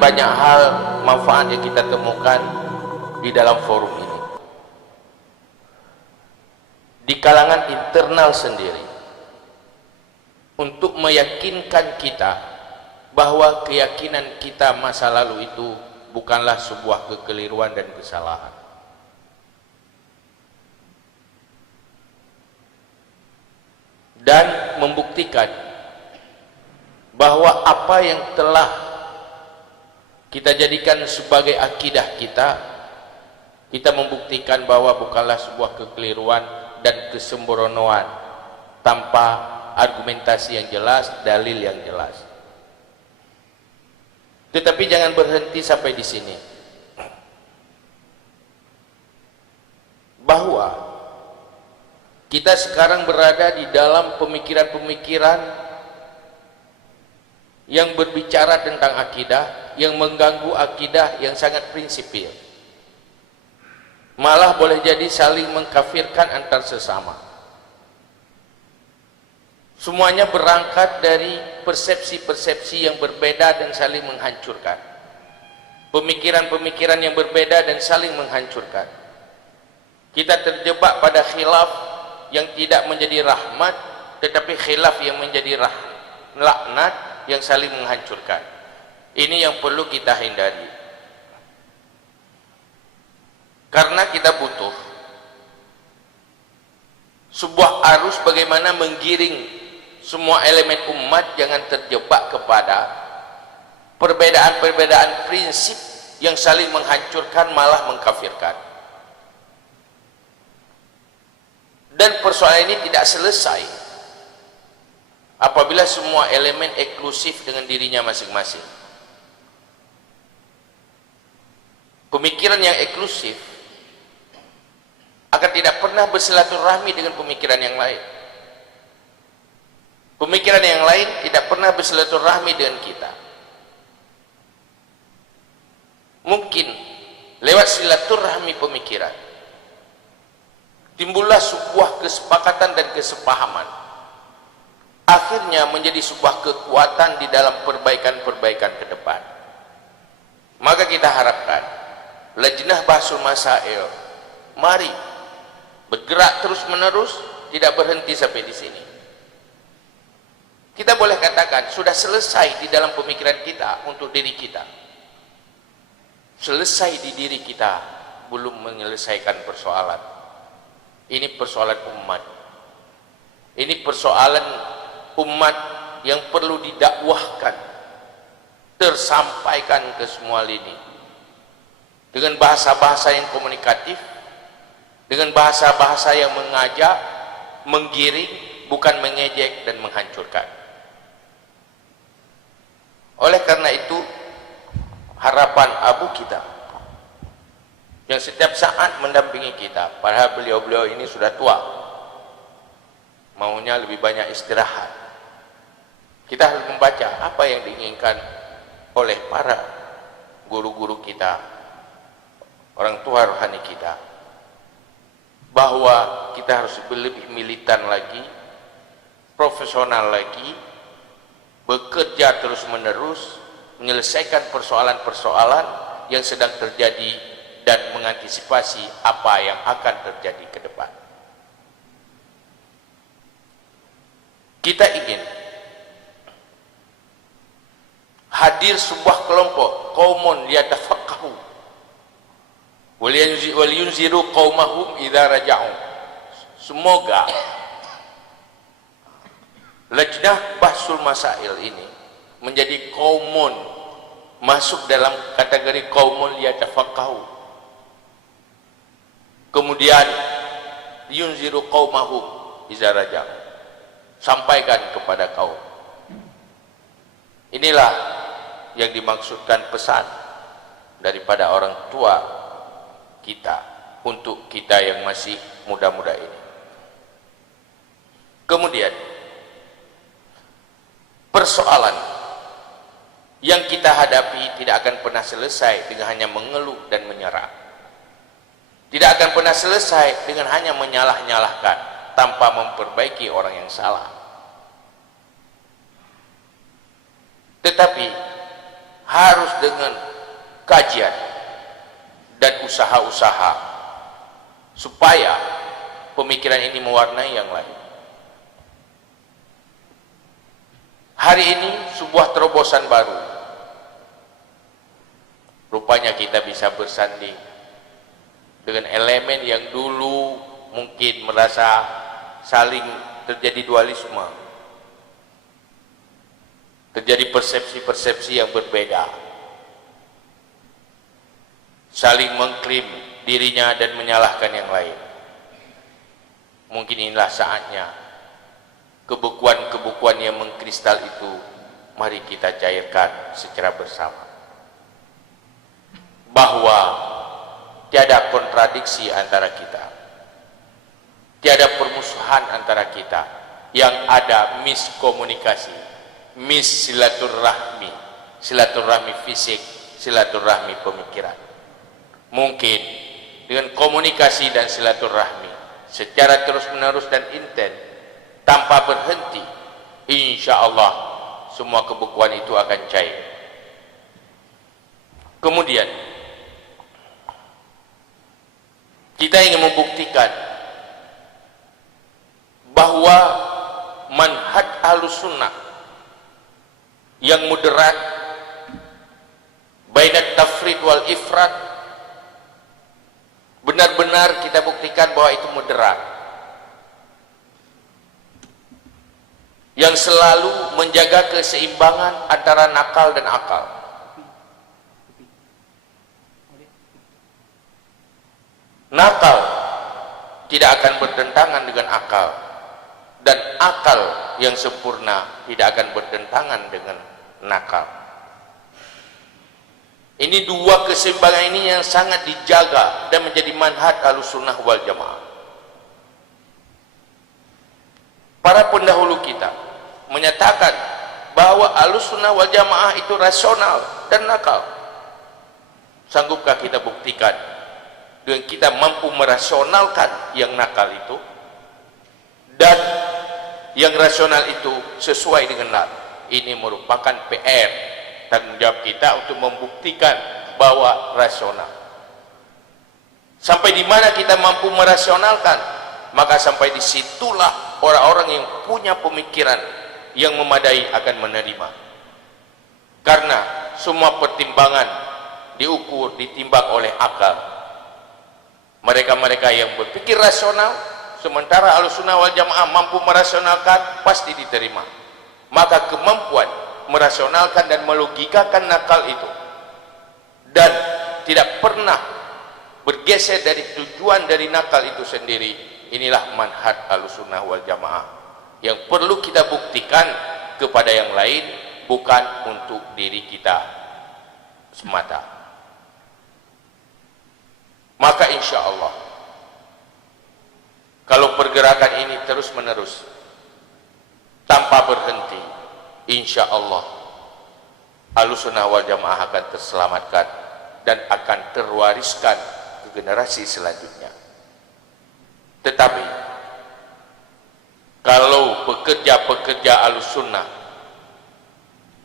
banyak hal manfaat yang kita temukan di dalam forum ini. Di kalangan internal sendiri, untuk meyakinkan kita bahwa keyakinan kita masa lalu itu bukanlah sebuah kekeliruan dan kesalahan. Dan membuktikan bahwa apa yang telah kita jadikan sebagai akidah kita, kita membuktikan bahwa bukanlah sebuah kekeliruan dan kesembronoan tanpa argumentasi yang jelas, dalil yang jelas. Tetapi jangan berhenti sampai di sini. Bahwa kita sekarang berada di dalam pemikiran-pemikiran yang berbicara tentang akidah, yang mengganggu akidah yang sangat prinsipil. Malah boleh jadi saling mengkafirkan antar sesama. Semuanya berangkat dari persepsi-persepsi yang berbeda dan saling menghancurkan. Pemikiran-pemikiran yang berbeda dan saling menghancurkan. Kita terjebak pada khilaf yang tidak menjadi rahmat, tetapi khilaf yang menjadi laknat yang saling menghancurkan. Ini yang perlu kita hindari. Karena kita butuh sebuah arus bagaimana menggiring semua elemen umat jangan terjebak kepada perbedaan-perbedaan prinsip yang saling menghancurkan malah mengkafirkan. Dan persoalan ini tidak selesai apabila semua elemen eksklusif dengan dirinya masing-masing. Pemikiran yang eksklusif akan tidak pernah bersilaturahmi dengan pemikiran yang lain. Pemikiran yang lain tidak pernah bersilaturahmi dengan kita. Mungkin lewat silaturahmi pemikiran timbullah sebuah kesepakatan dan kesepahaman, akhirnya menjadi sebuah kekuatan di dalam perbaikan-perbaikan ke depan. Maka kita harapkan Lajnah Bahsul Masail mari bergerak terus menerus, tidak berhenti sampai di sini. Kita boleh katakan sudah selesai di dalam pemikiran kita untuk diri kita, selesai di diri kita, belum menyelesaikan persoalan. Ini persoalan umat, ini persoalan umat yang perlu didakwahkan, tersampaikan ke semua lini dengan bahasa-bahasa yang komunikatif, dengan bahasa-bahasa yang mengajak, menggiring, bukan mengejek dan menghancurkan. Oleh karena itu, harapan abu kita yang setiap saat mendampingi kita, padahal beliau-beliau ini sudah tua, maunya lebih banyak istirahat. Kita harus membaca apa yang diinginkan oleh para guru-guru kita, orang tua rohani kita, bahwa kita harus lebih militan lagi, profesional lagi, bekerja terus menerus menyelesaikan persoalan-persoalan yang sedang terjadi dan mengantisipasi apa yang akan terjadi ke depan. Kita ingin hadir sebuah kelompok qaumun yatafaqahu wal yunziru qaumahum idza raja'u. Semoga Lajnah Bahsul Masail ini menjadi qaumun, masuk dalam kategori qaumun yatafaqahu. Kemudian yunziru qaumahum idza raja'u, sampaikan kepada kaum. Inilah yang dimaksudkan pesan daripada orang tua kita untuk kita yang masih muda-muda ini. Kemudian persoalan yang kita hadapi tidak akan pernah selesai dengan hanya mengeluh dan menyerah. Tidak akan pernah selesai dengan hanya menyalah-nyalahkan tanpa memperbaiki orang yang salah. Tetapi harus dengan kajian dan usaha-usaha supaya pemikiran ini mewarnai yang lain. Hari ini sebuah terobosan baru. Rupanya kita bisa bersanding dengan elemen yang dulu mungkin merasa saling terjadi dualisme, terjadi persepsi-persepsi yang berbeda, saling mengklaim dirinya dan menyalahkan yang lain. Mungkin inilah saatnya kebukuan-kebukuan yang mengkristal itu mari kita cairkan secara bersama, bahwa tiada kontradiksi antara kita, tiada permusuhan antara kita, yang ada miskomunikasi, silaturahmi, silaturahmi fisik, silaturahmi pemikiran. Mungkin dengan komunikasi dan silaturahmi secara terus-menerus dan intens tanpa berhenti, insya Allah semua kebukuan itu akan cair. Kemudian kita ingin membuktikan bahwa manhaj Ahlussunnah yang moderat, bainat tafrid wal ifrat, benar-benar kita buktikan bahwa itu moderat, yang selalu menjaga keseimbangan antara nakal dan akal. Nakal tidak akan bertentangan dengan akal, dan akal yang sempurna tidak akan bertentangan dengan nakal. Ini dua keseimbangan ini yang sangat dijaga dan menjadi manhaj Ahlussunnah wal Jamaah. Para pendahulu kita menyatakan bahwa Ahlussunnah wal Jamaah itu rasional dan nakal. Sanggupkah kita buktikan dengan kita mampu merasionalkan yang nakal itu dan yang rasional itu sesuai dengan nakal? Ini merupakan PR, tanggung jawab kita untuk membuktikan bahwa rasional. Sampai di mana kita mampu merasionalkan, maka sampai disitulah orang-orang yang punya pemikiran yang memadai akan menerima. Karena semua pertimbangan diukur, ditimbang oleh akal. Mereka-mereka yang berpikir rasional, sementara Ahlussunnah wal Jamaah mampu merasionalkan, pasti diterima. Maka kemampuan merasionalkan dan melogikakan nakal itu dan tidak pernah bergeser dari tujuan dari nakal itu sendiri, inilah manhaj Ahlussunnah wal Jamaah yang perlu kita buktikan kepada yang lain, bukan untuk diri kita semata. Maka insya Allah kalau pergerakan ini terus menerus tanpa berhenti, insya Allah Ahlussunnah wal Jamaah akan terselamatkan dan akan terwariskan ke generasi selanjutnya. Tetapi kalau pekerja-pekerja Ahlussunnah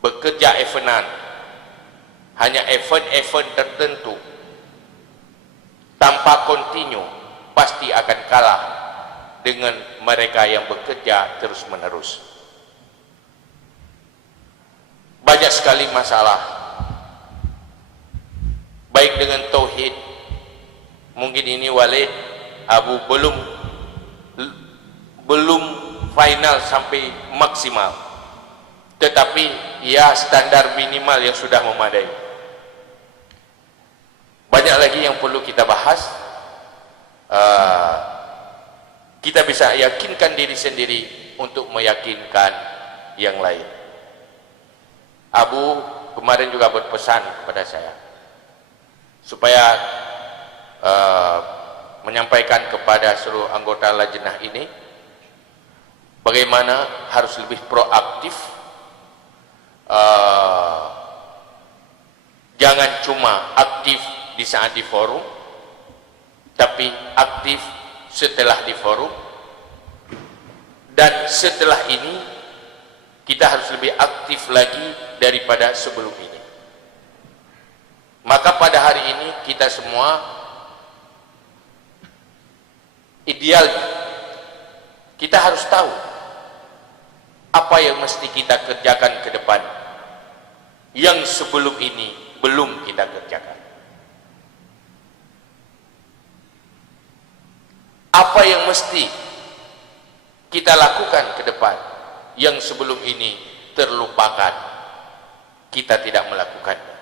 bekerja evenan, hanya event-event tertentu tanpa kontinu, pasti akan kalah dengan mereka yang bekerja terus menerus. Banyak sekali masalah, baik dengan tauhid. Mungkin ini Walid Abu belum final sampai maksimal, tetapi ya standar minimal yang sudah memadai. Banyak lagi yang perlu kita bahas. Kita bisa yakinkan diri sendiri untuk meyakinkan yang lain. Abu kemarin juga berpesan kepada saya supaya menyampaikan kepada seluruh anggota lajnah ini bagaimana harus lebih proaktif, jangan cuma aktif di saat di forum, tapi aktif setelah di forum, dan setelah ini kita harus lebih aktif lagi daripada sebelum ini. Maka pada hari ini kita semua idealnya kita harus tahu apa yang mesti kita kerjakan ke depan yang sebelum ini belum kita kerjakan. Apa yang mesti kita lakukan ke depan yang sebelum ini terlupakan, kita tidak melakukannya.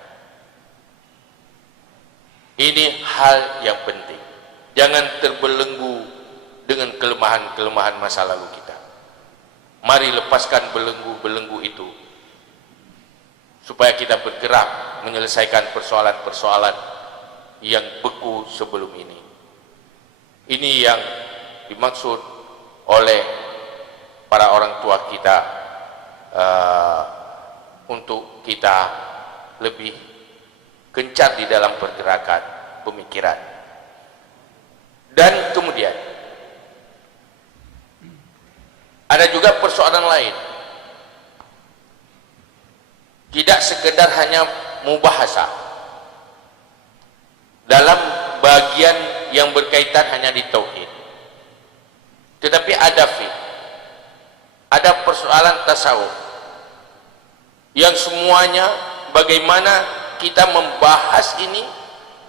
Ini hal yang penting. Jangan terbelenggu dengan kelemahan-kelemahan masa lalu kita. Mari lepaskan belenggu-belenggu itu supaya kita bergerak menyelesaikan persoalan-persoalan yang beku sebelum ini. Ini yang dimaksud oleh para orang tua kita untuk kita lebih gencar di dalam pergerakan pemikiran. Dan kemudian ada juga persoalan lain. Tidak sekedar hanya mubahasa dalam bagian yang berkaitan hanya di tauhid, tetapi ada fiqh, ada persoalan tasawuf yang semuanya bagaimana kita membahas ini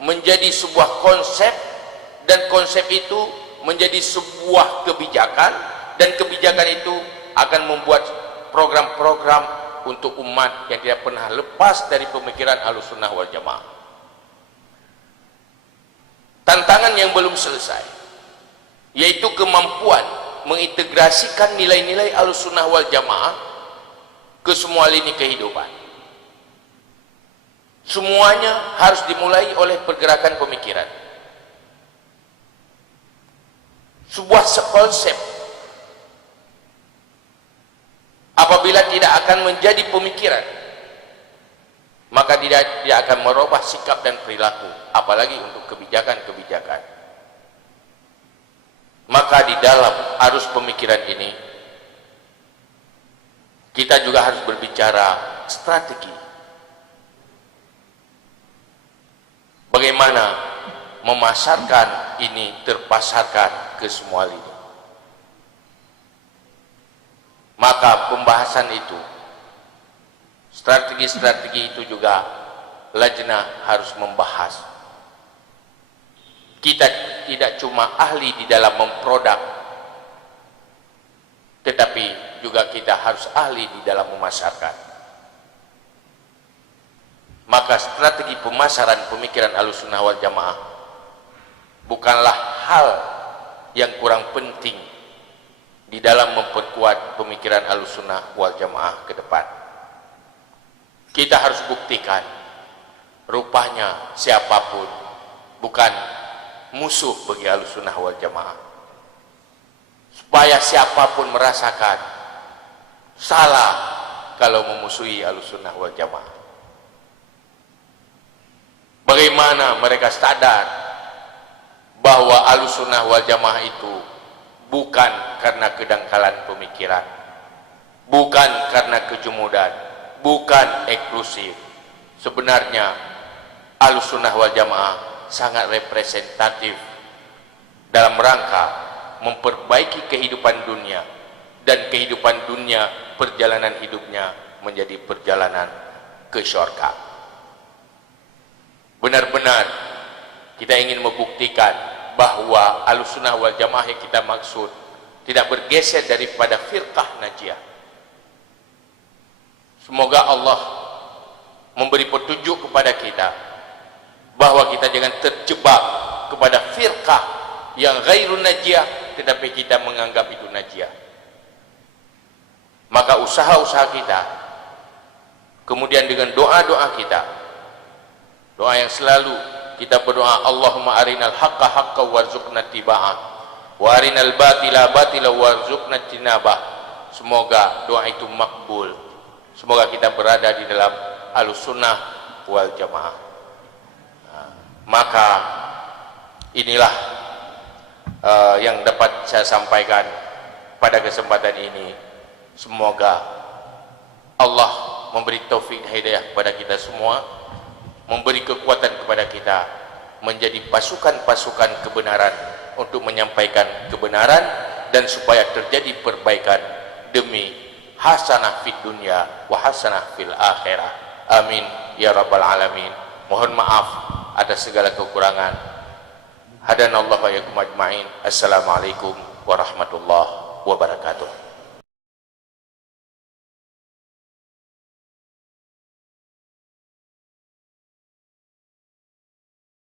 menjadi sebuah konsep, dan konsep itu menjadi sebuah kebijakan, dan kebijakan itu akan membuat program-program untuk umat yang tidak pernah lepas dari pemikiran Ahlussunnah wal Jamaah. Tantangan yang belum selesai yaitu kemampuan mengintegrasikan nilai-nilai Ahlussunnah wal Jamaah ke semua lini kehidupan. Semuanya harus dimulai oleh pergerakan pemikiran. Sebuah konsep apabila tidak akan menjadi pemikiran, maka tidak akan merubah sikap dan perilaku, apalagi untuk kebijakan-kebijakan. Maka di dalam arus pemikiran ini kita juga harus berbicara strategi. Bagaimana memasarkan ini terpasarkan ke semua lini. Maka pembahasan itu, strategi-strategi itu juga lajnah harus membahas. Kita tidak cuma ahli di dalam memproduk, tetapi juga kita harus ahli di dalam memasarkan. Maka strategi pemasaran pemikiran Ahlussunnah wal Jamaah bukanlah hal yang kurang penting di dalam memperkuat pemikiran Ahlussunnah wal Jamaah ke depan. Kita harus buktikan rupanya siapapun bukan musuh bagi Ahlussunnah wal Jamaah, supaya siapapun merasakan salah kalau memusuhi Ahlussunnah wal Jamaah. Bagaimana mereka sadar bahwa Ahlussunnah wal Jamaah itu bukan karena kedangkalan pemikiran, bukan karena kejumudan, bukan eksklusif. Sebenarnya Ahlussunnah wal Jamaah sangat representatif dalam rangka memperbaiki kehidupan dunia, dan kehidupan dunia perjalanan hidupnya menjadi perjalanan ke syurga. Benar-benar kita ingin membuktikan bahwa Ahlussunnah wal Jamaah yang kita maksud tidak bergeser daripada firqah najiyah. Semoga Allah memberi petunjuk kepada kita bahwa kita jangan terjebak kepada firqah yang ghairun najiyah, tetapi kita menganggap itu najiyah. Maka usaha-usaha kita, kemudian dengan doa-doa kita, doa yang selalu kita berdoa, Allahumma arinal haqqa haqqa warzuqna tiba'ah wa arinal batila batila warzuqna jinabah. Semoga doa itu makbul. Semoga kita berada di dalam Ahlussunnah wal Jamaah. Maka inilah yang dapat saya sampaikan pada kesempatan ini. Semoga Allah memberi taufik hidayah kepada kita semua, memberi kekuatan kepada kita menjadi pasukan-pasukan kebenaran untuk menyampaikan kebenaran, dan supaya terjadi perbaikan demi hasanah fid dunya wa hasanah fil akhirah. Amin ya rabbal alamin. Mohon maaf atas segala kekurangan. Hadanallahu wa iyyakum ajmain. Assalamualaikum warahmatullahi wabarakatuh.